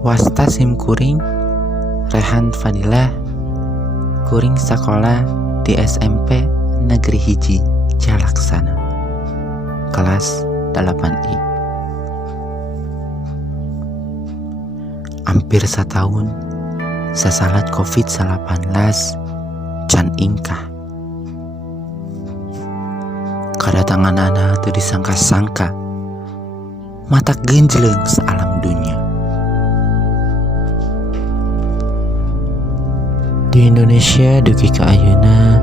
Wasta sim kuring Rehan Fadilah, kuring sekolah di SMP Negeri Hiji Jalaksana, kelas 8I. Hampir setahun sasalat COVID-19 can ingkah. Kedatangan anak teu disangka-sangka, mata genjleung sealam dunia. Di Indonesia dugi ka ayeuna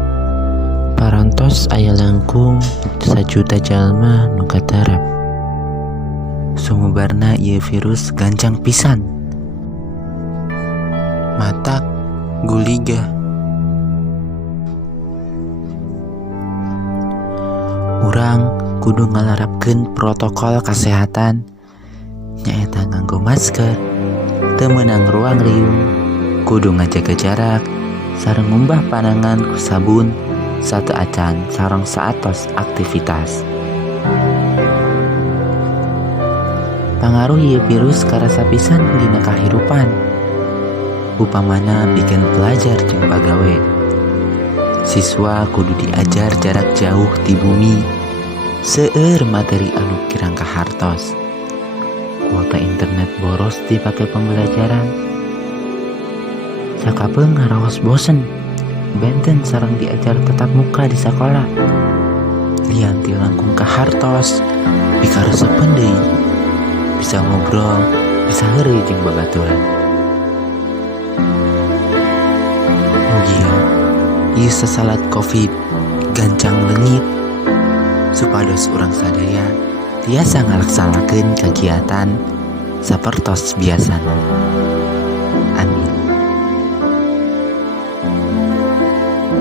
parantos aya langkung 1 juta jalma nu katarap. Sumubarna ieu virus gancang pisan. Matak guliga. Urang kudu ngalarapkeun protokol kesehatan nyaeta nganggo masker, teu meunang ruang riung, kudu ngajaga jarak, sareng ngumbah panangan ku sabun satu acan sareng saatos aktivitas. Pangaruh ieu virus karasa pisan dina kahirupan. Upamana bikin pelajar jeung pagawe. Siswa kudu diajar jarak jauh di bumi, seueur materi anu kirang kahartos. Kuota internet boros dipake pembelajaran. Sakapeung ngaraos bosen, benten sareng diajar tatap muka di sekolah. Lian ti langkung kahartos, pikaresepeun deui. Bisa ngobrol, bisa heureuy jeung babaturan. Mugia ieu sasalat COVID gancang leungit supados urang sadaya tiasa ngalaksanakeun kagiatan sapertos biasana.